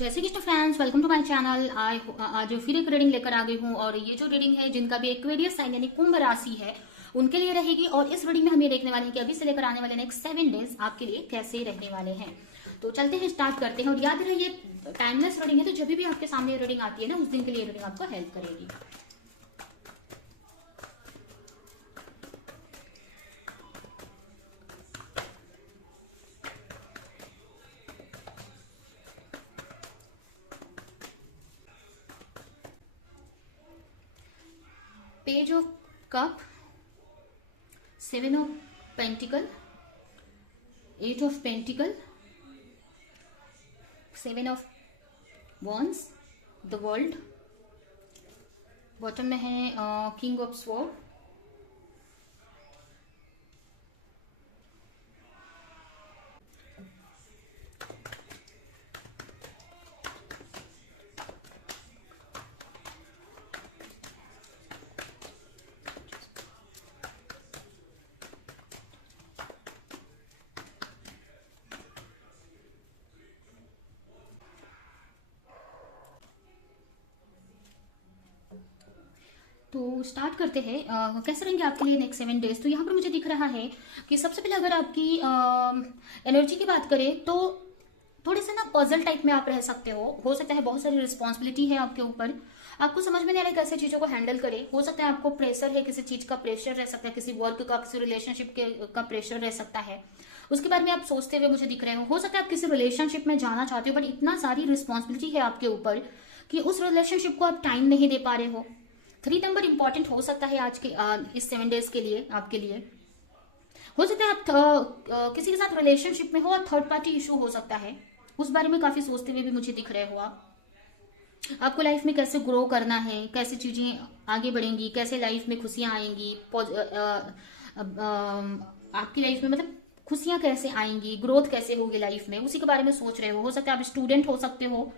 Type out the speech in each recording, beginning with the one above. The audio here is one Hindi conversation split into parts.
जय Shri Krishna friends, welcome to my channel. आज फिर एक रीडिंग लेकर आ गई हूँ और ये जो रीडिंग है जिनका भी एक्वेरियस साइन यानी कुंभ राशि है उनके लिए रहेगी। और इस रीडिंग में हम ये देखने वाले हैं कि अभी से लेकर आने वाले नेक्स्ट 7 डेज आपके लिए कैसे रहने वाले हैं। तो चलते हैं, स्टार्ट करते हैं। और याद रहे ये टाइमलेस रीडिंग है, तो जब भी आपके सामने रीडिंग आती है ना, उस दिन के लिए रीडिंग आपको हेल्प करेगी। Page of cup, 7 of pentacle, 8 of pentacle, 7 of wands, the world. Bottom में है किंग ऑफ स्वॉर्ड, तो स्टार्ट करते हैं। कैसे रहेंगे आपके लिए नेक्स्ट 7 डेज। तो यहाँ पर मुझे दिख रहा है कि सबसे पहले अगर आपकी एनर्जी की बात करें तो थोड़े से ना पजल टाइप में आप रह सकते हो सकता है बहुत सारी रिस्पॉन्सिबिलिटी है आपके ऊपर, आपको समझ में नहीं आ रहा है कैसे चीजों को हैंडल करें। हो सकता है आपको प्रेशर है, किसी चीज का प्रेशर रह सकता है, किसी वर्क का, किसी रिलेशनशिप का प्रेशर रह सकता है। उसके बारे में आप सोचते हुए मुझे दिख रहे हो सकता है आप किसी रिलेशनशिप में जाना चाहते हो, बट इतना सारी रिस्पॉन्सिबिलिटी है आपके ऊपर कि उस रिलेशनशिप को आप टाइम नहीं दे पा रहे हो। 3 नंबर इंपॉर्टेंट हो सकता है आज के इस 7 डेज के लिए आपके लिए। हो सकता है आप किसी के साथ रिलेशनशिप में हो और थर्ड पार्टी इशू हो सकता है, उस बारे में काफी सोचते हुए भी मुझे दिख रहे हो आप। आपको लाइफ में कैसे ग्रो करना है, कैसे चीजें आगे बढ़ेंगी, कैसे लाइफ में खुशियां आएंगी, आपकी लाइफ में मतलब खुशियां कैसे आएंगी, ग्रोथ कैसे होगी लाइफ में, उसी के बारे में सोच रहे हो सकता है आप स्टूडेंट हो सकते हो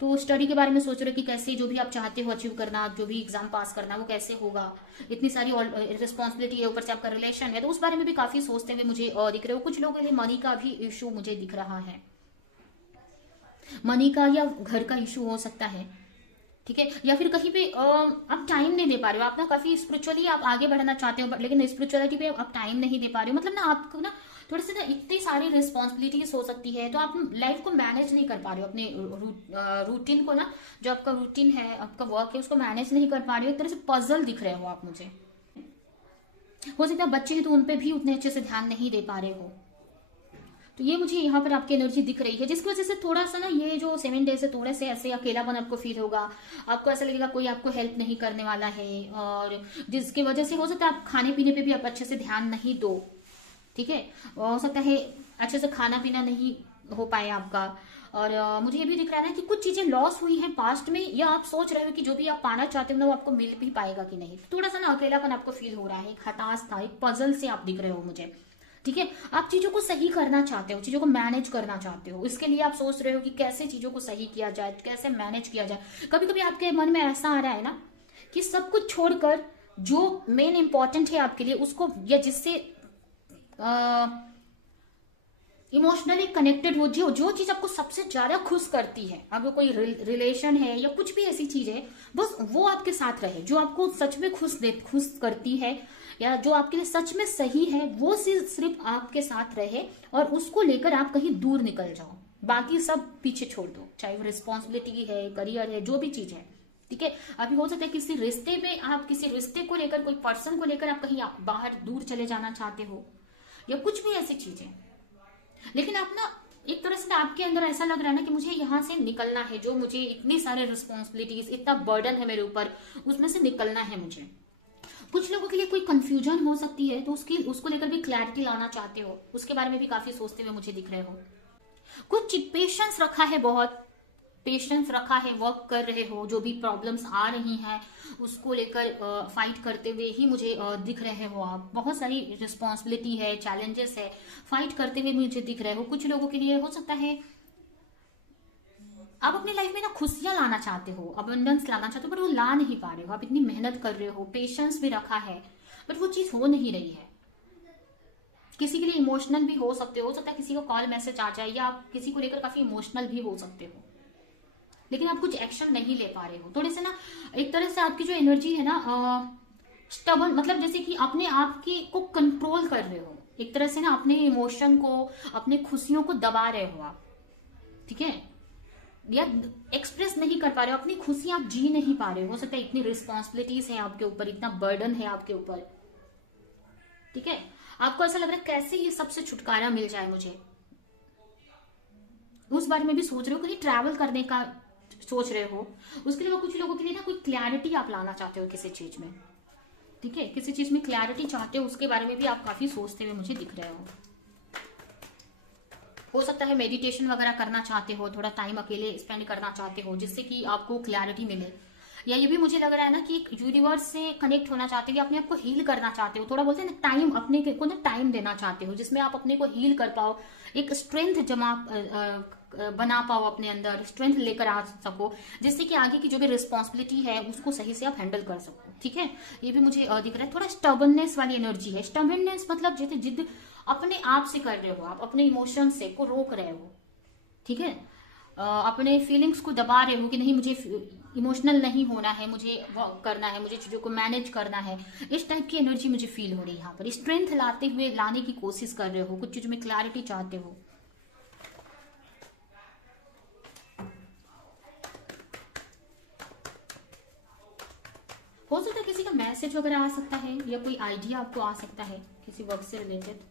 तो स्टडी के बारे में सोच रहे हो कि कैसे जो भी आप चाहते हो अचीव करना, जो भी एग्जाम पास करना वो कैसे होगा। इतनी सारी रिस्पॉन्सिबिलिटी है, ऊपर से आपका रिलेशन है, तो उस बारे में भी काफी सोचते हुए मुझे दिख रहे हो। कुछ लोगों के लिए मनी का भी इशू मुझे दिख रहा है, मनी का या घर का इशू हो सकता है, ठीक है। या फिर कहीं पे आप टाइम नहीं दे पा रहे हो, आप ना काफी स्पिरिचुअली आप आगे बढ़ना चाहते हो लेकिन स्पिरिचुअलिटी पे आप टाइम नहीं दे पा रहे हो। मतलब ना आपको ना थोड़ी सी ना इतनी सारी रिस्पॉन्सिबिलिटीज हो सकती है तो आप लाइफ को मैनेज नहीं कर पा रहे हो, अपने रूटीन को ना, जो आपका रूटीन है, आपका वर्क है, उसको मैनेज नहीं कर पा रहे हो। एक तरह से पजल दिख रहे हो आप मुझे। हो सकता है बच्चे हैं तो उनपे भी उतने अच्छे से ध्यान नहीं दे पा रहे हो। तो ये मुझे यहाँ पर आपकी एनर्जी दिख रही है, जिसकी वजह से थोड़ा सा ना ये जो 7 डेज है थोड़े से ऐसे अकेलापन आपको फील होगा। आपको ऐसा लगेगा कोई आपको हेल्प नहीं करने वाला है, और जिसकी वजह से हो सकता है आप खाने पीने पे भी आप अच्छे से ध्यान नहीं दो, ठीक है। हो सकता है अच्छे से खाना पीना नहीं हो पाए आपका। और मुझे ये भी दिख रहा है ना कि कुछ चीजें लॉस हुई हैं पास्ट में, या आप सोच रहे हो कि जो भी आप पाना चाहते हो ना वो आपको मिल भी पाएगा कि नहीं। थोड़ा सा ना अकेलापन आपको फील हो रहा है, एक हताश था, एक पजल से आप दिख रहे हो मुझे, ठीक है। आप चीजों को सही करना चाहते हो, चीजों को मैनेज करना चाहते हो, इसके लिए आप सोच रहे हो कि कैसे चीजों को सही किया जाए, कैसे मैनेज किया जाए। कभी कभी आपके मन में ऐसा आ रहा है ना कि सब कुछ छोड़कर जो मेन इंपॉर्टेंट है आपके लिए उसको, या जिससे इमोशनली कनेक्टेड हो, जो जो चीज आपको सबसे ज्यादा खुश करती है, आपको कोई रिलेशन है या कुछ भी ऐसी चीज है, बस वो आपके साथ रहे, जो आपको सच में खुश करती है, या जो आपके लिए सच में सही है, वो सिर्फ आपके साथ रहे और उसको लेकर आप कहीं दूर निकल जाओ। बाकी सब पीछे छोड़ दो, चाहे वो रिस्पॉन्सिबिलिटी है, करियर है, जो भी चीज है, ठीक है। अभी हो सकता है किसी रिश्ते में, आप किसी रिश्ते को लेकर, कोई पर्सन को लेकर आप कहीं बाहर दूर चले जाना चाहते हो, या कुछ भी ऐसी चीजें। लेकिन आप ना एक तरह से आपके अंदर ऐसा लग रहा है ना कि मुझे यहाँ से निकलना है, जो मुझे इतनी सारे रिस्पॉन्सिबिलिटीज, इतना बर्डन है मेरे ऊपर, उसमें से निकलना है मुझे। कुछ लोगों के लिए कोई कंफ्यूजन हो सकती है तो उसको लेकर भी क्लैरिटी लाना चाहते हो, उसके बारे में भी काफी सोचते हुए मुझे दिख रहे हो। कुछ पेशेंस रखा है, बहुत पेशेंस रखा है, वर्क कर रहे हो, जो भी प्रॉब्लम्स आ रही हैं उसको लेकर फाइट करते हुए ही मुझे दिख रहे हो आप। बहुत सारी रिस्पॉन्सिबिलिटी है, चैलेंजेस है, फाइट करते हुए मुझे दिख रहे हो। कुछ लोगों के लिए हो सकता है आप अपनी लाइफ में ना खुशियां लाना चाहते हो, अबंडेंस लाना चाहते हो, बट वो ला नहीं पा रहे हो। आप इतनी मेहनत कर रहे हो, पेशेंस भी रखा है, बट वो चीज हो नहीं रही है। किसी के लिए इमोशनल भी हो सकते हो सकता है किसी को कॉल मैसेज आ जाए, या आप किसी को लेकर काफी इमोशनल भी हो सकते हो। लेकिन आप कुछ एक्शन नहीं ले पा रहे हो। थोड़े से ना एक तरह से आपकी जो एनर्जी है ना स्टबन, मतलब जैसे कि अपने आप की को कंट्रोल कर रहे हो, एक तरह से ना अपने इमोशन को, अपने खुशियों को दबा रहे हो आप, ठीक है, या एक्सप्रेस नहीं कर पा रहे हो अपनी खुशी, आप जी नहीं पा रहे हो सकता है इतनी रिस्पॉन्सिबिलिटीज है आपके ऊपर, इतना बर्डन है आपके ऊपर, ठीक है। आपको ऐसा लग रहा है कैसे ये सबसे छुटकारा मिल जाए मुझे, उस बारे में भी सोच रहे हो, कहीं ट्रैवल करने का सोच रहे हो। उसके अलावा कुछ लोगों के लिए ना कोई क्लैरिटी आप लाना चाहते हो किसी चीज में, ठीक है, किसी चीज में क्लैरिटी चाहते हो, उसके बारे में भी आप काफी सोचते हुए मुझे दिख रहे हो सकता है मेडिटेशन वगैरह करना चाहते हो, थोड़ा टाइम अकेले स्पेंड करना चाहते हो जिससे कि आपको क्लैरिटी मिले, या ये भी मुझे लग रहा है ना कि एक यूनिवर्स से कनेक्ट होना चाहते हो, कि अपने आप को हील करना चाहते हो, थोड़ा बोलते हैं ना टाइम, अपने को ना टाइम देना चाहते हो जिसमें आप अपने को हील कर पाओ, एक स्ट्रेंथ जमा बना पाओ अपने अंदर, स्ट्रेंथ लेकर आ सको, जिससे कि आगे की जो भी रिस्पॉन्सिबिलिटी है उसको सही से आप हैंडल कर सको, ठीक है। ये भी मुझे दिख रहा है, थोड़ा स्टबननेस वाली एनर्जी है। स्टबननेस मतलब जैसे जिद अपने आप से कर रहे हो, आप अपने इमोशन से को रोक रहे हो, ठीक है, अपने फीलिंग्स को दबा रहे हो कि नहीं मुझे इमोशनल नहीं होना है, मुझे करना है, मुझे चीजों को मैनेज करना है, इस टाइप की एनर्जी मुझे फील हो रही है यहाँ पर। स्ट्रेंथ लाते हुए लाने की कोशिश कर रहे हो, कुछ चीजों में क्लैरिटी चाहते हो। हो सकता है किसी का मैसेज वगैरह आ सकता है, या कोई आइडिया आपको आ सकता है किसी वर्क से रिलेटेड।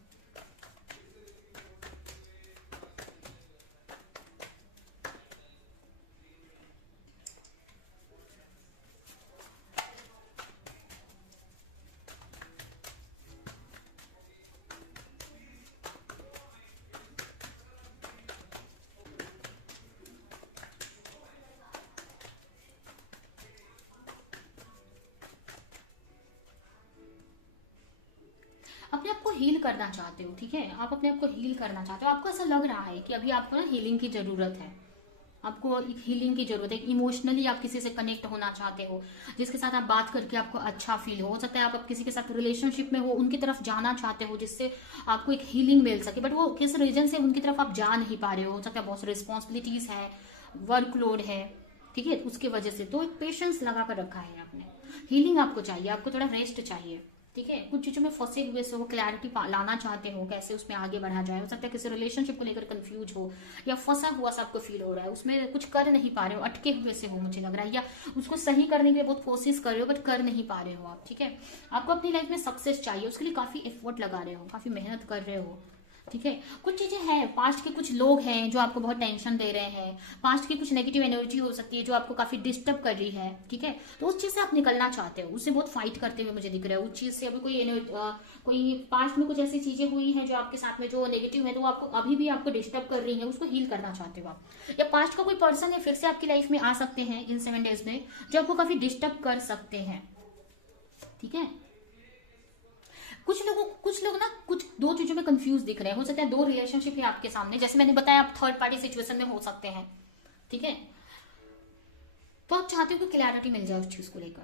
अपने आप को हील करना चाहते हो, ठीक है, आप अपने आप को हील करना चाहते हो, आपको ऐसा लग रहा है कि अभी आपको ना हीलिंग की जरूरत है, आपको एक हीलिंग की जरूरत है, इमोशनली आप किसी से कनेक्ट होना चाहते हो, जिसके साथ आप बात करके आपको अच्छा फील हो सकता है आप किसी के साथ रिलेशनशिप में हो, उनकी तरफ जाना चाहते हो जिससे आपको एक हीलिंग मिल सके, बट वो किस रीजन से उनकी तरफ आप जा नहीं पा रहे हो सकता है बहुत सारी रिस्पॉन्सिबिलिटीज है, वर्कलोड है, ठीक है, उसकी वजह से तो एक पेशेंस लगा कर रखा है आपने। हीलिंग आपको चाहिए, आपको थोड़ा रेस्ट चाहिए, ठीक है, कुछ चीजों में फंसे हुए से वो क्लैरिटी लाना चाहते हो कैसे उसमें आगे बढ़ा जाए। हो सकता है किसी रिलेशनशिप को लेकर कंफ्यूज हो, या फंसा हुआ सा आपको फील हो रहा है, उसमें कुछ कर नहीं पा रहे हो, अटके हुए से हो मुझे लग रहा है, या उसको सही करने के लिए बहुत कोशिश कर रहे हो बट कर नहीं पा रहे हो आप, ठीक है। आपको अपनी लाइफ में सक्सेस चाहिए, उसके लिए काफी एफर्ट लगा रहे हो, काफी मेहनत कर रहे हो, ठीक है। कुछ चीजें हैं, पास्ट के कुछ लोग हैं जो आपको बहुत टेंशन दे रहे हैं, पास्ट की कुछ नेगेटिव एनर्जी हो सकती है जो आपको काफी डिस्टर्ब कर रही है, ठीक है, तो उस चीज से आप निकलना चाहते हो, उससे बहुत फाइट करते हुए मुझे दिख रहा है, उस चीज से अभी कोई पास्ट में कुछ ऐसी चीजें हुई हैं जो आपके साथ में जो नेगेटिव है तो आपको अभी भी आपको डिस्टर्ब कर रही है, उसको हील करना चाहते हो आप, या पास्ट का कोई पर्सन है फिर से आपकी लाइफ में आ सकते हैं इन 7 डेज में जो आपको काफी डिस्टर्ब कर सकते हैं, ठीक है। कुछ लोग ना कुछ दो चीजों में कंफ्यूज दिख रहे हैं, हो सकता है 2 रिलेशनशिप है आपके सामने, जैसे मैंने बताया आप थर्ड पार्टी सिचुएशन में हो सकते हैं, ठीक है, तो आप चाहते हो कि क्लैरिटी मिल जाए उस चीज को लेकर।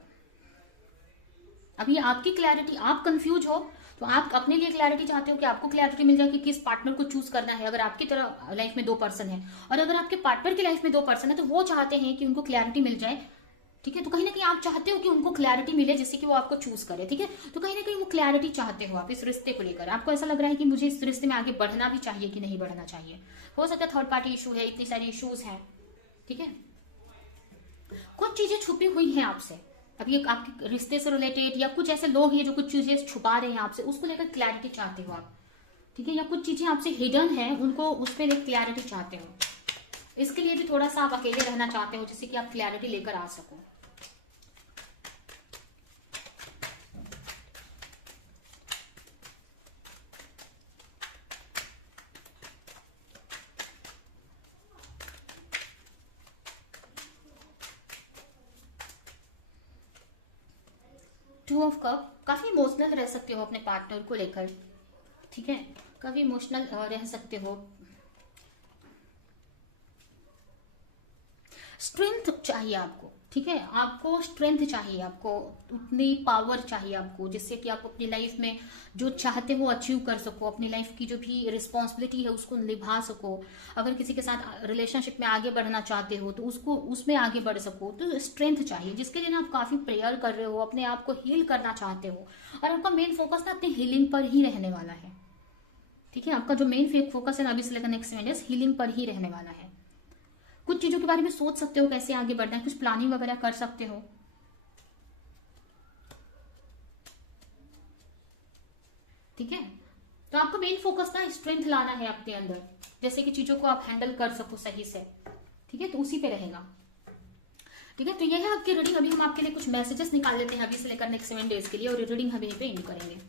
अभी आपकी क्लैरिटी, आप कंफ्यूज हो तो आप अपने लिए क्लैरिटी चाहते हो कि आपको क्लैरिटी मिल जाए कि किस पार्टनर को चूज करना है, अगर आपकी तरह लाइफ में 2 पर्सन है, और अगर आपके पार्टनर की लाइफ में 2 पर्सन है तो वो चाहते हैं कि उनको क्लैरिटी मिल जाए, ठीक है, तो कहीं ना कहीं आप चाहते हो कि उनको क्लैरिटी मिले जिससे कि वो आपको चूज करे, ठीक है, तो कहीं ना कहीं वो क्लैरिटी चाहते हो आप इस रिश्ते को लेकर, आपको ऐसा लग रहा है कि मुझे इस रिश्ते में आगे बढ़ना भी चाहिए कि नहीं बढ़ना चाहिए। हो सकता है थर्ड पार्टी इशू है, इतनी सारी इश्यूज हैं, ठीक है, कुछ चीजें छुपी हुई हैं आपसे, अभी आपके रिश्ते से रिलेटेड, या कुछ ऐसे लोग हैं जो कुछ चीजें छुपा रहे हैं आपसे, उसको लेकर क्लैरिटी चाहते हो आप, ठीक है, या कुछ चीजें आपसे हिडन है उनको उस पर क्लैरिटी चाहते हो, इसके लिए भी थोड़ा सा आप अकेले रहना चाहते हो जिससे कि आप क्लैरिटी लेकर आ सको। टू ऑफ कप, काफी इमोशनल रह सकते हो अपने पार्टनर को लेकर, ठीक है, काफी इमोशनल रह सकते हो, स्ट्रेंथ चाहिए आपको, ठीक है, आपको स्ट्रेंथ चाहिए, आपको उतनी पावर चाहिए आपको, जिससे कि आप अपनी लाइफ में जो चाहते हो अचीव कर सको, अपनी लाइफ की जो भी रिस्पॉन्सिबिलिटी है उसको निभा सको। अगर किसी के साथ रिलेशनशिप में आगे बढ़ना चाहते हो तो उसको उसमें आगे बढ़ सको, तो स्ट्रेंथ चाहिए, जिसके लिए ना आप काफी प्रेयर कर रहे हो, अपने आप को हील करना चाहते हो, और आपका मेन फोकस ना अपनी हीलिंग पर ही रहने वाला है। ठीक है, आपका जो मेन फोकस है अभी से लेकर नेक्स्ट ईयर्स हीलिंग पर ही रहने वाला है। कुछ चीजों के बारे में सोच सकते हो कैसे आगे बढ़ना है, कुछ प्लानिंग वगैरह कर सकते हो। ठीक है, तो आपको मेन फोकस ना स्ट्रेंथ लाना है अपने अंदर, जैसे कि चीजों को आप हैंडल कर सको सही से। ठीक है, तो उसी पे रहेगा। ठीक है, तो यह है आपकी रीडिंग। अभी हम आपके लिए कुछ मैसेजेस निकाल लेते हैं अभी से लेकर नेक्स्ट 7 डेज के लिए, और रीडिंग हम यहीं पे एंड करेंगे।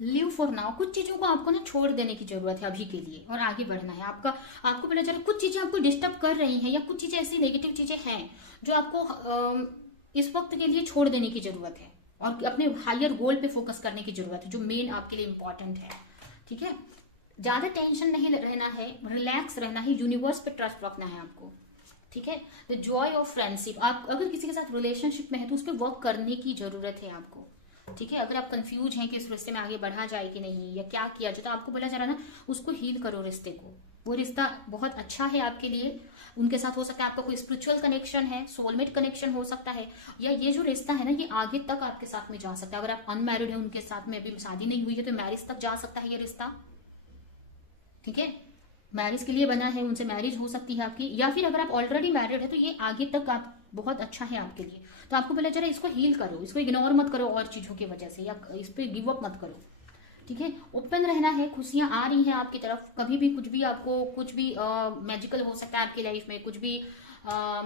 लिव फॉर नाउ, कुछ चीजों को आपको ना छोड़ देने की जरूरत है अभी के लिए, और आगे बढ़ना है आपको पता चला कुछ चीजें आपको डिस्टर्ब कर रही हैं, या कुछ चीजें ऐसी नेगेटिव चीजें हैं जो आपको इस वक्त के लिए छोड़ देने की जरूरत है, और अपने हायर गोल पे फोकस करने की जरूरत है जो मेन आपके लिए इंपॉर्टेंट है। ठीक है, ज्यादा टेंशन नहीं रहना है, रिलैक्स रहना है, यूनिवर्स पे ट्रस्ट रखना है आपको। ठीक है, द जॉय ऑफ फ्रेंडशिप, आप अगर किसी के साथ रिलेशनशिप में है तो उस पर वर्क करने की जरूरत है आपको। ठीक है, अगर आप कंफ्यूज हैं कि इस रिश्ते में आगे बढ़ा जाए कि नहीं, या क्या किया जाए, तो आपको बोला जा रहा है ना उसको हील करो रिश्ते को। वो रिश्ता बहुत अच्छा है आपके लिए, उनके साथ हो सकता है आपका कोई स्पिरिचुअल कनेक्शन है, सोलमेट कनेक्शन हो सकता है, या ये जो रिश्ता है ना ये आगे तक आपके साथ में जा सकता है। अगर आप अनमैरिड है उनके साथ में अभी शादी नहीं हुई है तो मैरिज तक जा सकता है ये रिश्ता। ठीक है, मैरिज के लिए बना है, उनसे मैरिज हो सकती है आपकी, या फिर अगर आप ऑलरेडी मैरिड है तो ये आगे तक आप बहुत अच्छा है आपके लिए। तो आपको पहले जरा इसको हील करो, इसको इग्नोर मत करो और चीजों की वजह से, या इस पर गिव अप मत करो। ठीक है, ओपन रहना है, खुशियां आ रही हैं आपकी तरफ, कभी भी कुछ भी आपको कुछ भी मैजिकल हो सकता है आपकी लाइफ में, कुछ भी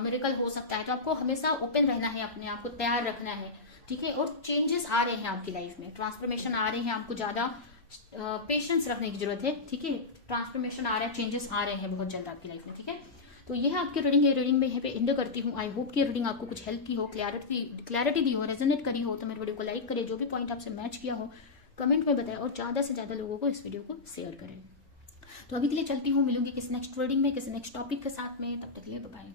मिरेकल हो सकता है, तो आपको हमेशा ओपन रहना है, अपने आप को तैयार रखना है। ठीक है, और चेंजेस आ रहे हैं आपकी लाइफ में, ट्रांसफॉर्मेशन आ रहे हैं, आपको ज्यादा पेशेंस रखने की जरूरत है। ठीक है, ट्रांसफॉर्मेशन आ रहा है, चेंजेस आ रहे हैं बहुत जल्द आपकी लाइफ में। ठीक है, तो यह है आपकी रीडिंग है, रीडिंग में यहाँ पे एंड करती हूँ। आई होप कि रीडिंग आपको कुछ हेल्प की हो, क्लैरिटी दी हो, रेजोनेट करी हो, तो मेरे वीडियो को लाइक करें, जो भी पॉइंट आपसे मैच किया हो कमेंट में बताएं, और ज़्यादा से ज़्यादा लोगों को इस वीडियो को शेयर करें। तो अभी के लिए चलती हूँ, मिलूंगी किसी नेक्स्ट रीडिंग में, किसी नेक्स्ट टॉपिक के साथ में, तब तक के लिए बाय।